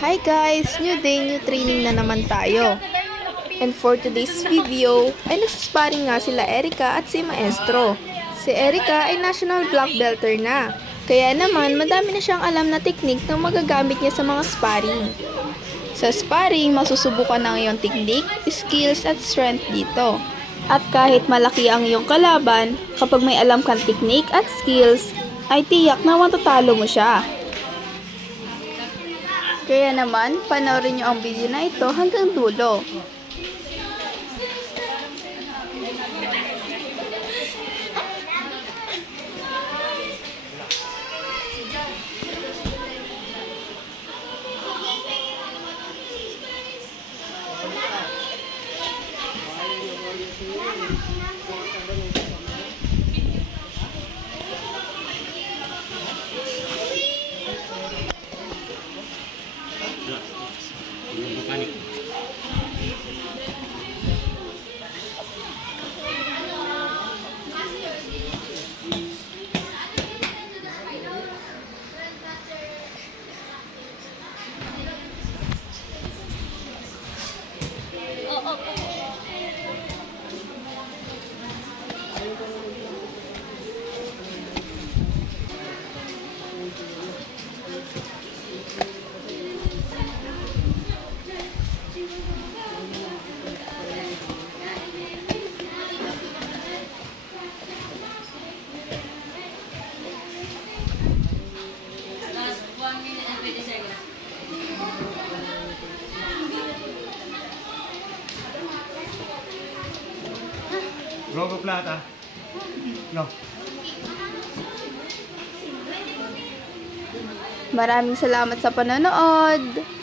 Hi guys! New day, new training na naman tayo. And for today's video, ay nagsasparring nga sila Erica at si Maestro. Si Erica ay national black belter na. Kaya naman, madami na siyang alam na teknik na magagamit niya sa mga sparring. Sa sparring, masusubukan ang iyong teknik, skills at strength dito. At kahit malaki ang iyong kalaban, kapag may alam kang teknik at skills, ay tiyak na matatalo mo siya. Kaya naman, panoorin nyo ang video na ito hanggang dulo. Rogo plata. No. Maraming salamat sa panonood!